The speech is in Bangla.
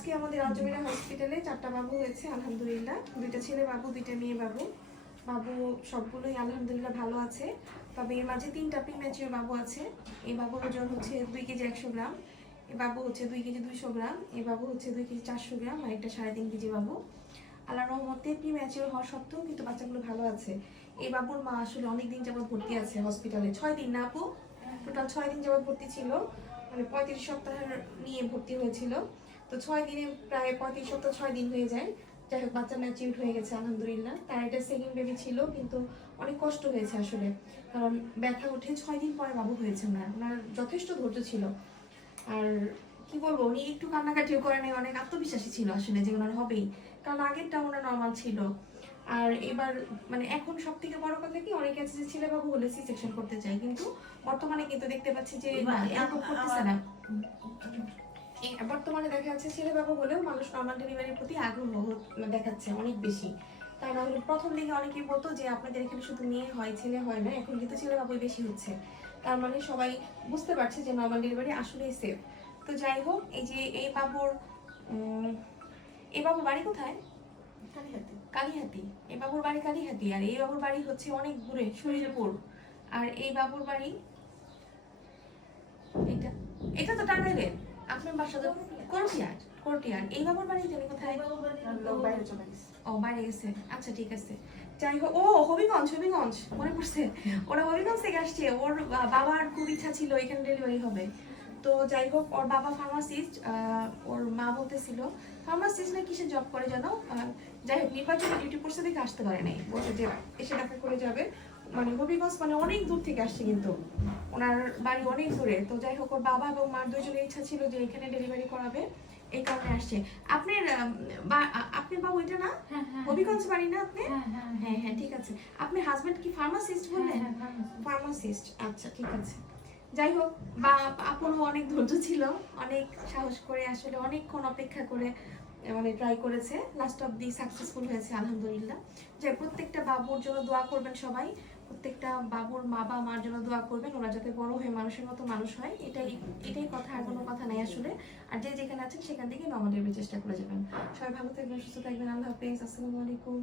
আজকে আমাদের আলজমিরা হসপিটালে 4টা বাবু হয়েছে আলহামদুলিল্লাহ। 2টা ছেলে বাবু, 2টা মেয়ে বাবু। বাবু সবগুলোই আলহামদুলিল্লাহ ভালো আছে। তবে এর মাঝে 3টা প্রিম্যাচিওর বাবু আছে। এই বাবুর ওজন হচ্ছে 2 কেজি 100 গ্রাম, এই বাবু হচ্ছে 2 কেজি 200 গ্রাম, এই বাবু হচ্ছে 2 কেজি 400 গ্রাম, আর একটা 3.5 কেজি বাবু। আল্লাহর রহমতে প্রিম্যাচিওর হওয়া সত্ত্বেও কিন্তু বাচ্চাগুলো ভালো আছে। এই বাবুর মা আসলে অনেকদিন যাবত ভর্তি আছে হসপিটালে, 6 দিন না আপু, টোটাল 6 দিন যাবত ভর্তি ছিল। মানে 35 সপ্তাহের নিয়ে ভর্তি হয়েছিল। তো 6 দিনে প্রায় 35 সপ্তাহ 6 দিন হয়ে যায়। যাই হোক, বাচ্চা ম্যাচিউর হয়ে গেছে আলহামদুলিল্লাহ। তার এটা সেকেন্ড বেবি ছিল, কিন্তু অনেক কষ্ট হয়েছে আসলে, কারণ ব্যথা উঠে 6 দিন পরে বাবু হয়েছে। ওনার যথেষ্ট ধৈর্য ছিল। আর কি বলবো, উনি একটু কান্নাকাটিও করে নাই, অনেক আত্মবিশ্বাসী ছিল আসলে যে ওনার হবেই, কারণ আগেরটা ওনার নর্মাল ছিল। আর এবার মানে এখন সব থেকে বড় কথা কি, অনেকে আছে যে ছেলে বাবু হলে সি সেকশন করতে চায়, কিন্তু বর্তমানে কিন্তু দেখতে পাচ্ছি যে এরকম করতেছে না। বর্তমানে দেখা যাচ্ছে ছেলে বাবু হলেও মানুষ নর্মাল ডেলিভারির প্রতি আগ্রহ দেখাচ্ছে অনেক বেশি। তা না হলে প্রথম দিকে অনেকেই বলতো যে আপনাদের এখানে শুধু মেয়ে হয় ছেলে হয় না, এখন কিন্তু ছেলে বাবুই বেশি হচ্ছে। তার মানে সবাই বুঝতে পারছে যে নর্মাল ডেলিভারি আসলেই সেফ। তো যাই হোক, এই যে এই বাবুর বাড়ি কোথায়? কালীহাতি। এই বাবুর বাড়ি কালীহাতি, আর এই বাবুর বাড়ি হচ্ছে অনেক দূরে শরীরপুর। আর এই বাবুর বাড়ি এটা এটা তো টাঙ্গাইলের। আপনার বাসা তো কোরটিয়ার। কোরটিয়ার। এই বাবুর বাড়ি জানি কোথায়? ও, বাইরে গেছে। আচ্ছা ঠিক আছে। যাই হোক, ও হবিগঞ্জ, হবিগঞ্জ মনে পড়ছে। ওরা হবিগঞ্জ থেকে আসছে। ওর বাবার খুব ইচ্ছা ছিল এখানে ডেলিভারি হবে। তো যাই হোক, ওর বাবা ফার্মাসিস্ট, ওর মা বলতেছিল ফার্মাসিস্ট না কিসে জব করে জানো। যাই হোক, নির্বাচনে ডিউটি করছে দেখে আসতে পারে নাই, বলছে যে এসে দেখা করে যাবে। মানে হবিগঞ্জ মানে অনেক দূর থেকে আসছে, কিন্তু ওনার বাড়ি অনেক দূরে। তো যাই হোক, ওর বাবা এবং মার দুজনের ইচ্ছা ছিল যে এখানে ডেলিভারি করাবে, এই কারণে আসছে। আপনার আপনার বাবু এটা না? হবিগঞ্জ বাড়ি না আপনি? হ্যাঁ হ্যাঁ ঠিক আছে। আপনার হাজবেন্ড কি ফার্মাসিস্ট বললেন? ফার্মাসিস্ট, আচ্ছা ঠিক আছে। যাই হোক, বা আপুরও অনেক ধৈর্য ছিল, অনেক সাহস করে আসলে অনেকক্ষণ অপেক্ষা করে মানে ট্রাই করেছে, লাস্ট অব দি সাকসেসফুল হয়েছে আলহামদুলিল্লাহ। যে প্রত্যেকটা বাবুর জন্য দোয়া করবেন সবাই, প্রত্যেকটা বাবুর মা বা মার জন্য দোয়া করবেন, ওরা যাতে বড় হয়ে মানুষের মতো মানুষ হয়। এটাই কথা, আর কোনো কথা নাই আসলে। আর যে যেখানে আছেন সেখান থেকে নর্মাল ডেলিভারির চেষ্টা করে যাবেন। সবাই ভালো থাকবেন, সুস্থ থাকবেন। আল্লাহ হাফেজ, আসসালামু আলাইকুম।